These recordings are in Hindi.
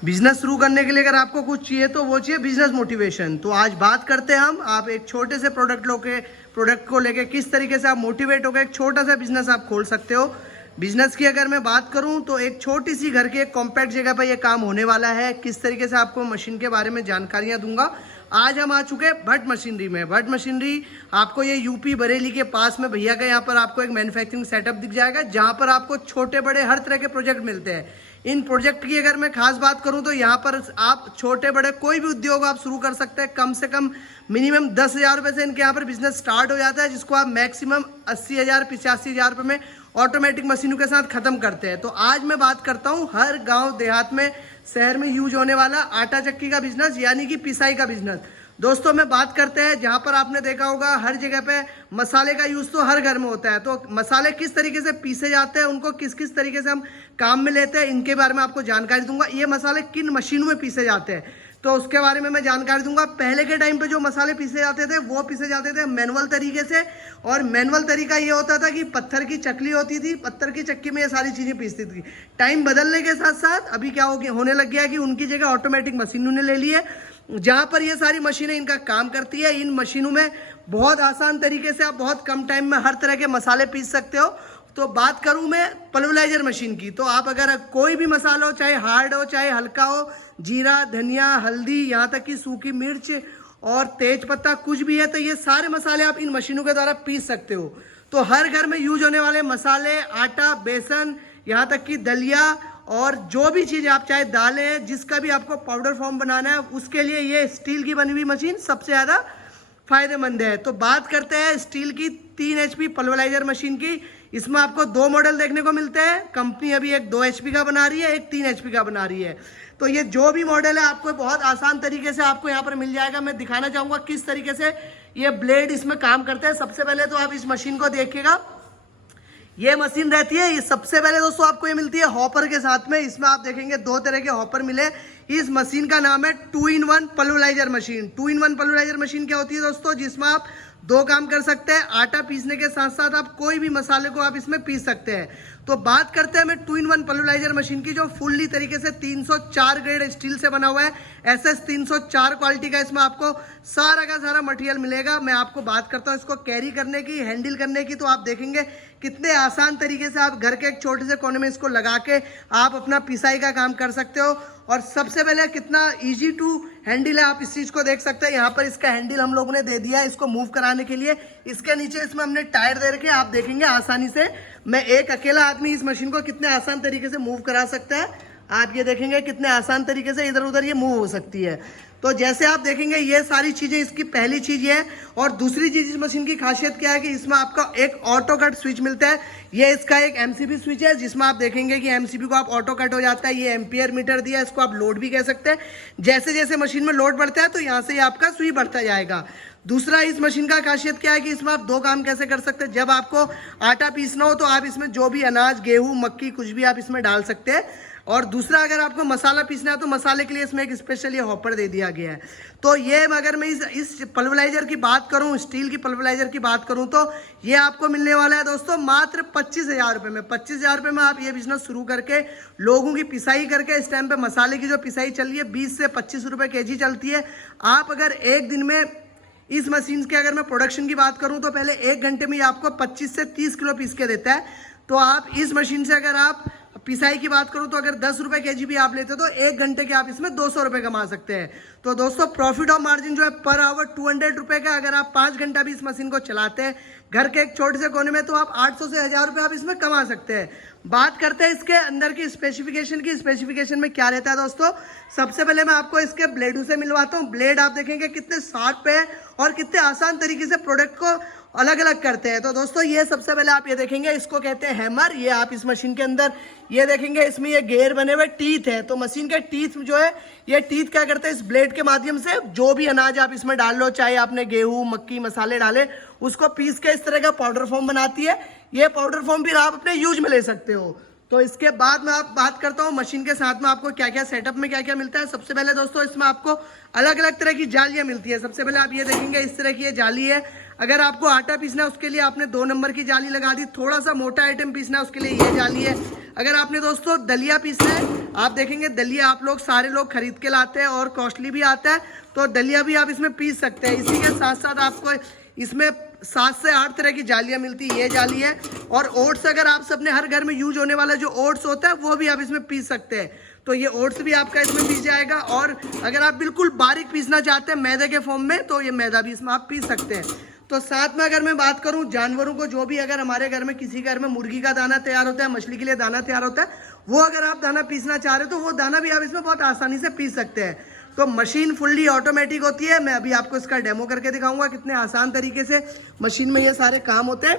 बिजनेस शुरू करने के लिए अगर आपको कुछ चाहिए तो वो चाहिए बिजनेस मोटिवेशन। तो आज बात करते हैं हम, आप एक छोटे से प्रोडक्ट को लेके किस तरीके से आप मोटिवेट होकर एक छोटा सा बिजनेस आप खोल सकते हो। बिजनेस की अगर मैं बात करूं तो एक छोटी सी घर के एक कॉम्पैक्ट जगह पर ये काम होने वाला है। किस तरीके से आपको मशीन के बारे में जानकारियां दूंगा। आज हम आ चुके हैं भट्ट मशीनरी में। भट्ट मशीनरी आपको ये यूपी बरेली के पास में भैया का यहाँ पर आपको एक मैन्युफैक्चरिंग सेटअप दिख जाएगा, जहाँ पर आपको छोटे बड़े हर तरह के प्रोजेक्ट मिलते हैं। इन प्रोजेक्ट की अगर मैं खास बात करूं तो यहाँ पर आप छोटे बड़े कोई भी उद्योग आप शुरू कर सकते हैं। कम से कम मिनिमम 10,000 रुपये से इनके यहाँ पर बिजनेस स्टार्ट हो जाता है, जिसको आप मैक्सिमम 80,000 85,000 रुपये में ऑटोमेटिक मशीनों के साथ खत्म करते हैं। तो आज मैं बात करता हूँ हर गांव देहात में शहर में यूज होने वाला आटा चक्की का बिजनेस, यानी कि पिसाई का बिजनेस। दोस्तों मैं बात करते हैं जहाँ पर आपने देखा होगा हर जगह पे मसाले का यूज़ तो हर घर में होता है। तो मसाले किस तरीके से पीसे जाते हैं, उनको किस किस तरीके से हम काम में लेते हैं, इनके बारे में आपको जानकारी दूंगा। ये मसाले किन मशीनों में पीसे जाते हैं तो उसके बारे में मैं जानकारी दूंगा। पहले के टाइम पे जो मसाले पीसे जाते थे वो पीसे जाते थे मैनुअल तरीके से, और मैनुअल तरीका ये होता था कि पत्थर की चकली होती थी, पत्थर की चक्की में ये सारी चीज़ें पीसती थी। टाइम बदलने के साथ साथ अभी क्या होने लग गया कि उनकी जगह ऑटोमेटिक मशीनों ने ले ली है, जहाँ पर ये सारी मशीनें इनका काम करती है। इन मशीनों में बहुत आसान तरीके से आप बहुत कम टाइम में हर तरह के मसाले पीस सकते हो। तो बात करूं मैं पल्वराइजर मशीन की, तो आप अगर कोई भी मसाला हो, चाहे हार्ड हो चाहे हल्का हो, जीरा धनिया हल्दी यहाँ तक कि सूखी मिर्च और तेज पत्ता कुछ भी है, तो ये सारे मसाले आप इन मशीनों के द्वारा पीस सकते हो। तो हर घर में यूज होने वाले मसाले, आटा, बेसन, यहाँ तक कि दलिया और जो भी चीज़ आप चाहे दालें, जिसका भी आपको पाउडर फॉर्म बनाना है, उसके लिए ये स्टील की बनी हुई मशीन सबसे ज़्यादा फायदेमंद है। तो बात करते हैं स्टील की 3 HP पल्वराइजर मशीन की। इसमें आपको 2 मॉडल देखने को मिलते हैं। कंपनी अभी एक 2 HP का बना रही है, एक 3 HP का बना रही है। तो ये जो भी मॉडल है आपको बहुत आसान तरीके से आपको यहाँ पर मिल जाएगा। मैं दिखाना चाहूँगा किस तरीके से ये ब्लेड इसमें काम करते हैं। सबसे पहले तो आप इस मशीन को देखिएगा, ये मशीन रहती है। ये सबसे पहले दोस्तों आपको ये मिलती है हॉपर के साथ में। इसमें आप देखेंगे 2 तरह के हॉपर मिले। इस मशीन का नाम है 2-in-1 pulveriser machine. 2-in-1 pulveriser machine क्या होती है दोस्तों, जिसमें आप 2 काम कर सकते हैं। आटा पीसने के साथ साथ आप कोई भी मसाले को आप इसमें पीस सकते हैं। तो बात करते हैं मैं 2-in-1 पल्वराइजर मशीन की, जो फुल्ली तरीके से 304 ग्रेड स्टील से बना हुआ है। SS 304 क्वालिटी का इसमें आपको सारा का सारा मटेरियल मिलेगा। मैं आपको बात करता हूँ इसको कैरी करने की, हैंडल करने की, तो आप देखेंगे कितने आसान तरीके से आप घर के एक छोटे से कोने में इसको लगा के आप अपना पिसाई का काम कर सकते हो। और सबसे पहले कितना इजी टू हैंडल है, आप इस चीज़ को देख सकते हैं। यहाँ पर इसका हैंडल हम लोगों ने दे दिया है इसको मूव कराने के लिए। इसके नीचे इसमें हमने टायर दे रखे, आप देखेंगे आसानी से मैं एक अकेला आदमी इस मशीन को कितने आसान तरीके से मूव करा सकता है। आप ये देखेंगे कितने आसान तरीके से इधर उधर ये मूव हो सकती है। तो जैसे आप देखेंगे ये सारी चीज़ें इसकी पहली चीज़ ये है। और दूसरी चीज़ इस मशीन की खासियत क्या है कि इसमें आपका एक ऑटो कट स्विच मिलता है। ये इसका एक MCB स्विच है, जिसमें आप देखेंगे कि MCB को आप ऑटो कट हो जाता है। ये एम्पियर मीटर दिया है, इसको आप लोड भी कह सकते हैं। जैसे जैसे मशीन में लोड बढ़ता है तो यहाँ से आपका स्विच बढ़ता जाएगा। दूसरा इस मशीन का खासियत क्या है कि इसमें आप 2 काम कैसे कर सकते हैं। जब आपको आटा पीसना हो तो आप इसमें जो भी अनाज, गेहूँ, मक्की कुछ भी आप इसमें डाल सकते हैं। और दूसरा अगर आपको मसाला पीसना है तो मसाले के लिए इसमें एक स्पेशल ये हॉपर दे दिया गया है। तो ये अगर मैं इस पल्वराइजर की बात करूं, स्टील की पल्वराइजर की बात करूं, तो ये आपको मिलने वाला है दोस्तों मात्र 25,000 रुपये में। 25,000 रुपये में आप ये बिजनेस शुरू करके लोगों की पिसाई करके, इस टाइम पे मसाले की जो पिसाई चल रही है 20 से 25 रुपये kg चलती है। आप अगर एक दिन में इस मशीन के अगर मैं प्रोडक्शन की बात करूं तो पहले 1 घंटे में आपको 25 से 30 किलो पीस के देता है। तो आप इस मशीन से अगर आप पिसाई की बात करूं तो अगर 10 रुपये kg भी आप लेते हो तो 1 घंटे के आप इसमें 200 रुपये कमा सकते हैं। तो दोस्तों प्रॉफिट ऑफ मार्जिन जो है पर आवर 200 रुपये का, अगर आप 5 घंटा भी इस मशीन को चलाते हैं घर के एक छोटे से कोने में, तो आप 800 से 1000 रुपये आप इसमें कमा सकते हैं। बात करते हैं इसके अंदर की स्पेसिफिकेशन की। स्पेसिफिकेशन में क्या रहता है दोस्तों, सबसे पहले मैं आपको इसके ब्लेडों से मिलवाता हूँ। ब्लेड आप देखेंगे कितने शार्प है और कितने आसान तरीके से प्रोडक्ट को अलग अलग करते हैं। तो दोस्तों ये सबसे पहले आप ये देखेंगे, इसको कहते हैं हैमर। ये आप इस मशीन के अंदर ये देखेंगे, इसमें ये घेर बने हुए टीथ है। तो मशीन के टीथ जो है, ये टीथ क्या करते हैं, इस ब्लेड के माध्यम से जो भी अनाज आप इसमें डाल लो, चाहे आपने गेहूं, मक्की, मसाले डाले, उसको पीस के इस तरह का पाउडर फॉर्म बनाती है। ये पाउडर फॉर्म फिर आप अपने यूज में ले सकते हो। तो इसके बाद मैं आप बात करता हूँ मशीन के साथ में आपको क्या क्या सेटअप में क्या क्या मिलता है। सबसे पहले दोस्तों इसमें आपको अलग अलग तरह की जालियाँ मिलती है। सबसे पहले आप ये देखेंगे इस तरह की ये जाली है। अगर आपको आटा पीसना है उसके लिए आपने 2 नंबर की जाली लगा दी। थोड़ा सा मोटा आइटम पीसना है उसके लिए ये जाली है। अगर आपने दोस्तों दलिया पीसना है आप देखेंगे दलिया आप लोग सारे लोग खरीद के लाते हैं और कॉस्टली भी आता है, तो दलिया भी आप इसमें पीस सकते हैं। इसी के साथ साथ आपको इसमें 7 से 8 तरह की जालियाँ मिलती है। ये जाली है, और ओट्स अगर आप सबने हर घर में यूज होने वाला जो ओट्स होता है वो भी आप इसमें पीस सकते हैं। तो ये ओट्स भी आपका इसमें पीस जाएगा। और अगर आप बिल्कुल बारीक पीसना चाहते हैं मैदे के फॉर्म में, तो ये मैदा भी इसमें आप पीस सकते हैं। तो साथ में अगर मैं बात करूं जानवरों को, जो भी अगर हमारे घर में किसी घर में मुर्गी का दाना तैयार होता है, मछली के लिए दाना तैयार होता है, वो अगर आप दाना पीसना चाह रहे हो तो वो दाना भी आप इसमें बहुत आसानी से पीस सकते हैं। तो मशीन फुल्ली ऑटोमेटिक होती है। मैं अभी आपको इसका डेमो करके दिखाऊंगा कितने आसान तरीके से मशीन में ये सारे काम होते हैं।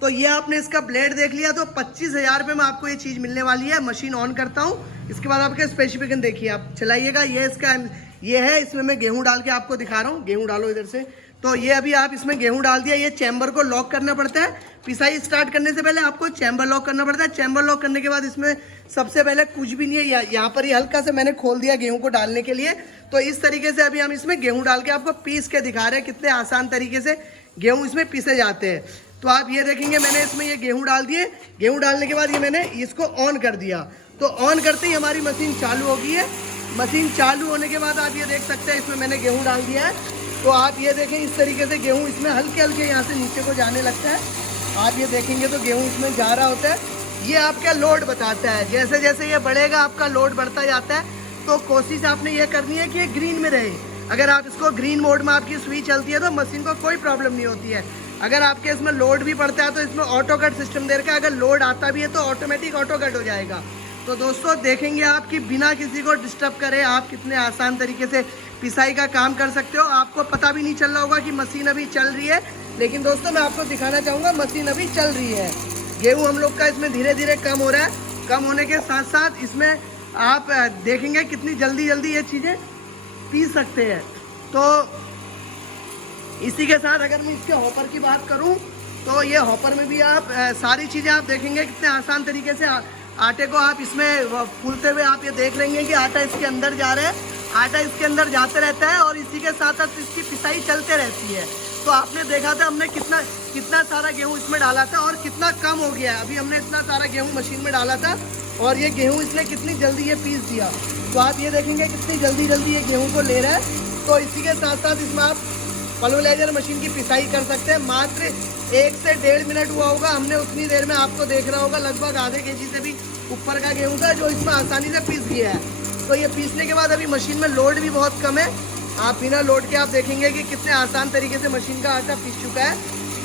तो ये आपने इसका ब्लेड देख लिया, तो 25,000 रुपये में आपको ये चीज़ मिलने वाली है। मशीन ऑन करता हूँ, इसके बाद आपके स्पेसिफिकेशन देखिए, आप चलाइएगा। ये इसका ये है, इसमें मैं गेहूं डाल के आपको दिखा रहा हूँ। गेहूं डालो इधर से। तो ये अभी आप इसमें गेहूं डाल दिया। ये चैम्बर को लॉक करना पड़ता है। पिसाई स्टार्ट करने से पहले आपको चैम्बर लॉक करना पड़ता है। चैम्बर लॉक करने के बाद इसमें सबसे पहले कुछ भी नहीं है, यहाँ पर ही हल्का से मैंने खोल दिया गेहूं को डालने के लिए। तो इस तरीके से अभी हम इसमें गेहूं डाल के आपको पीस के दिखा रहे हैं कितने आसान तरीके से गेहूं इसमें पीसे जाते हैं। तो आप ये देखेंगे मैंने इसमें ये गेहूं डाल दिए। गेहूं डालने के बाद ये मैंने इसको ऑन कर दिया। तो ऑन करते ही हमारी मशीन चालू हो गई है। मशीन चालू होने के बाद आप ये देख सकते हैं इसमें मैंने गेहूं डाल दिया है। तो आप ये देखें इस तरीके से गेहूं इसमें हल्के हल्के यहाँ से नीचे को जाने लगता है। आप ये देखेंगे तो गेहूं इसमें जा रहा होता है। ये आपका लोड बताता है। जैसे जैसे ये बढ़ेगा आपका लोड बढ़ता जाता है। तो कोशिश आपने ये करनी है कि ये ग्रीन में रहे। अगर आप इसको ग्रीन मोड में आपकी स्विच चलती है तो मशीन को कोई प्रॉब्लम नहीं होती है। अगर आपके इसमें लोड भी पड़ता है तो इसमें ऑटो कट सिस्टम दे रखा है। अगर लोड आता भी है तो ऑटोमेटिक ऑटो कट हो जाएगा। तो दोस्तों देखेंगे आप कि बिना किसी को डिस्टर्ब करे आप कितने आसान तरीके से पिसाई का काम कर सकते हो। आपको पता भी नहीं चल रहा होगा कि मशीन अभी चल रही है, लेकिन दोस्तों मैं आपको दिखाना चाहूँगा मशीन अभी चल रही है। गेहूँ हम लोग का इसमें धीरे धीरे कम हो रहा है। कम होने के साथ साथ इसमें आप देखेंगे कितनी जल्दी जल्दी ये चीज़ें पीस सकते हैं। तो इसी के साथ अगर मैं इसके हॉपर की बात करूं तो ये हॉपर में भी आप सारी चीज़ें आप देखेंगे कितने आसान तरीके से आटे को आप इसमें फूलते हुए आप ये देख लेंगे कि आटा इसके अंदर जा रहा है। आटा इसके अंदर जाते रहता है और इसी के साथ साथ इसकी पिसाई चलते रहती है। तो आपने देखा था हमने कितना सारा गेहूँ इसमें डाला था और कितना कम हो गया है। अभी हमने इतना सारा गेहूँ मशीन में डाला था और ये गेहूँ इसने कितनी जल्दी ये पीस दिया। तो आप ये देखेंगे कितनी जल्दी जल्दी ये गेहूँ को ले रहा है। तो इसी के साथ साथ इसमें आप पल्वराइजर मशीन की पिसाई कर सकते हैं। मात्र 1 से 1.5 मिनट हुआ होगा, हमने उतनी देर में आपको देख रहा होगा लगभग आधे केजी से भी ऊपर का गेहूँ था जो इसमें आसानी से पीस गया है। तो ये पीसने के बाद अभी मशीन में लोड भी बहुत कम है। आप बिना लोड के आप देखेंगे कि कितने आसान तरीके से मशीन का आटा पीस चुका है।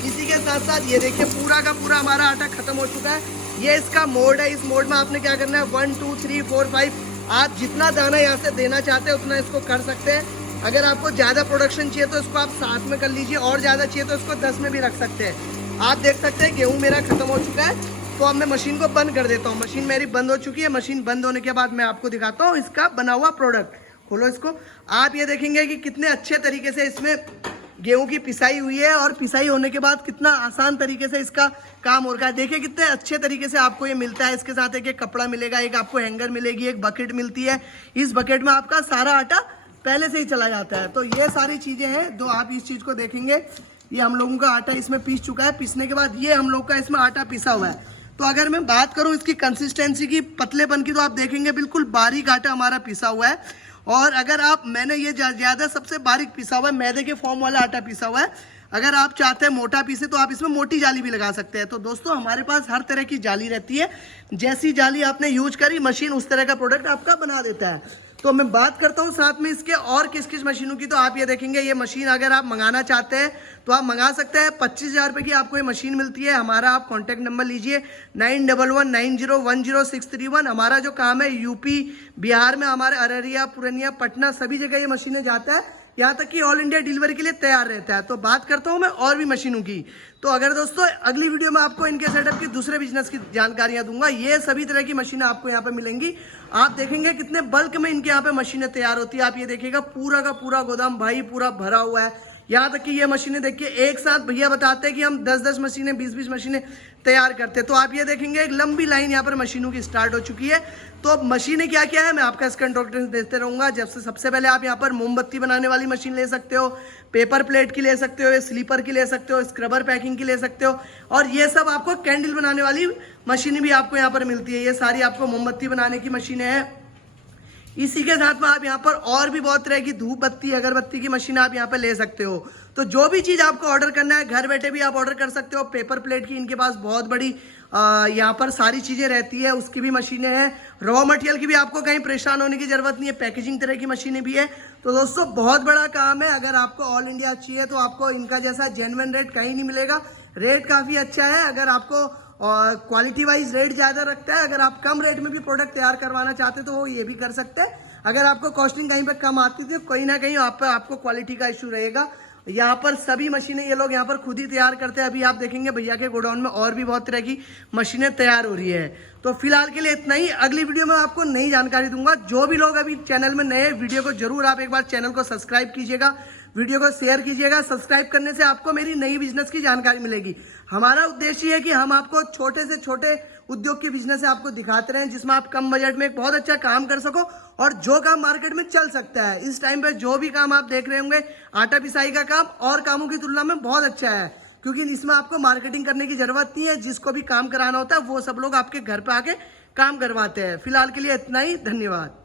इसी के साथ साथ ये देखिए पूरा का पूरा हमारा आटा खत्म हो चुका है। ये इसका मोड है। इस मोड में आपने क्या करना है 1 2 3 4 5 आप जितना दाना यहाँ से देना चाहते हैं उतना इसको कर सकते हैं। अगर आपको ज़्यादा प्रोडक्शन चाहिए तो इसको आप 7 में कर लीजिए, और ज़्यादा चाहिए तो इसको 10 में भी रख सकते हैं। आप देख सकते हैं गेहूँ मेरा खत्म हो चुका है। तो अब मैं मशीन को बंद कर देता हूँ। मशीन मेरी बंद हो चुकी है। मशीन बंद होने के बाद मैं आपको दिखाता हूँ इसका बना हुआ प्रोडक्ट। खोलो इसको। आप ये देखेंगे कि कितने अच्छे तरीके से इसमें गेहूं की पिसाई हुई है और पिसाई होने के बाद कितना आसान तरीके से इसका काम हो रहा है। देखिए कितने अच्छे तरीके से आपको ये मिलता है। इसके साथ एक कपड़ा मिलेगा, एक आपको हैंगर मिलेगी, एक बकेट मिलती है। इस बकेट में आपका सारा आटा पहले से ही चला जाता है। तो ये सारी चीज़ें हैं जो आप इस चीज़ को देखेंगे। ये हम लोगों का आटा इसमें पीस चुका है। पीसने के बाद ये हम लोग का इसमें आटा पिसा हुआ है। तो अगर मैं बात करूँ इसकी कंसिस्टेंसी की, पतलेपन की, तो आप देखेंगे बिल्कुल बारीक आटा हमारा पिसा हुआ है। और अगर आप मैंने ये ज़्यादा सबसे बारीक पिसा हुआ है, मैदे के फॉर्म वाला आटा पिसा हुआ है। अगर आप चाहते हैं मोटा पीसे तो आप इसमें मोटी जाली भी लगा सकते हैं। तो दोस्तों हमारे पास हर तरह की जाली रहती है। जैसी जाली आपने यूज करी मशीन उस तरह का प्रोडक्ट आपका बना देता है। तो मैं बात करता हूँ साथ में इसके और किस किस मशीनों की। तो आप ये देखेंगे ये मशीन अगर आप मंगाना चाहते हैं तो आप मंगा सकते हैं। 25,000 रुपये की आपको ये मशीन मिलती है। हमारा आप कॉन्टैक्ट नंबर लीजिए 9119010631। हमारा जो काम है यूपी बिहार में हमारे अररिया पूर्णिया पटना सभी जगह ये मशीनें जाता है। यहाँ तक कि ऑल इंडिया डिलीवरी के लिए तैयार रहता है। तो बात करता हूँ मैं और भी मशीनों की। तो अगर दोस्तों अगली वीडियो में आपको इनके सेटअप की दूसरे बिजनेस की जानकारियाँ दूंगा। ये सभी तरह की मशीनें आपको यहाँ पे मिलेंगी। आप देखेंगे कितने बल्क में इनके यहाँ पे मशीनें तैयार होती है। आप ये देखिएगा पूरा का पूरा गोदाम भाई पूरा भरा हुआ है। यहाँ तक कि ये मशीनें देखिए, एक साथ भैया बताते हैं कि हम 10-10 मशीनें 20-20 मशीनें तैयार करते हैं। तो आप ये देखेंगे एक लंबी लाइन यहाँ पर मशीनों की स्टार्ट हो चुकी है। तो अब मशीनें क्या क्या है मैं आपका इसका इंट्रोडक्शन देते रहूँगा। जब से सबसे पहले आप यहाँ पर मोमबत्ती बनाने वाली मशीन ले सकते हो, पेपर प्लेट की ले सकते हो, स्लीपर की ले सकते हो, स्क्रबर पैकिंग की ले सकते हो, और ये सब आपको कैंडल बनाने वाली मशीनें भी आपको यहाँ पर मिलती है। ये सारी आपको मोमबत्ती बनाने की मशीनें हैं। इसी के साथ में आप यहाँ पर और भी बहुत तरह की धूप बत्ती, अगरबत्ती की मशीन आप यहाँ पर ले सकते हो। तो जो भी चीज़ आपको ऑर्डर करना है घर बैठे भी आप ऑर्डर कर सकते हो। पेपर प्लेट की इनके पास बहुत बड़ी यहाँ पर सारी चीज़ें रहती है, उसकी भी मशीनें हैं। रॉ मटेरियल की भी आपको कहीं परेशान होने की ज़रूरत नहीं है, पैकेजिंग तरह की मशीनें भी है। तो दोस्तों बहुत बड़ा काम है। अगर आपको ऑल इंडिया चाहिए तो आपको इनका जैसा जेन्युइन रेट कहीं नहीं मिलेगा। रेट काफ़ी अच्छा है। अगर आपको और क्वालिटी वाइज रेट ज़्यादा रखता है। अगर आप कम रेट में भी प्रोडक्ट तैयार करवाना चाहते हैं तो वो ये भी कर सकते हैं। अगर आपको कॉस्टिंग कहीं पे कम आती थी, कहीं ना कहीं आपको क्वालिटी का इशू रहेगा। यहाँ पर सभी मशीनें ये लोग यहाँ पर खुद ही तैयार करते हैं। अभी आप देखेंगे भैया के गोडाउन में और भी बहुत तरह की मशीनें तैयार हो रही है। तो फिलहाल के लिए इतना ही। अगली वीडियो में आपको नई जानकारी दूंगा। जो भी लोग अभी चैनल में नए, वीडियो को जरूर आप एक बार चैनल को सब्सक्राइब कीजिएगा, वीडियो को शेयर कीजिएगा। सब्सक्राइब करने से आपको मेरी नई बिजनेस की जानकारी मिलेगी। हमारा उद्देश्य है कि हम आपको छोटे से छोटे उद्योग के बिजनेस आपको दिखाते रहें, जिसमें आप कम बजट में एक बहुत अच्छा काम कर सको और जो काम मार्केट में चल सकता है। इस टाइम पे जो भी काम आप देख रहे होंगे, आटा पिसाई का काम और कामों की तुलना में बहुत अच्छा है, क्योंकि इसमें आपको मार्केटिंग करने की जरूरत नहीं है। जिसको भी काम कराना होता है वो सब लोग आपके घर पे आके काम करवाते हैं। फिलहाल के लिए इतना ही। धन्यवाद।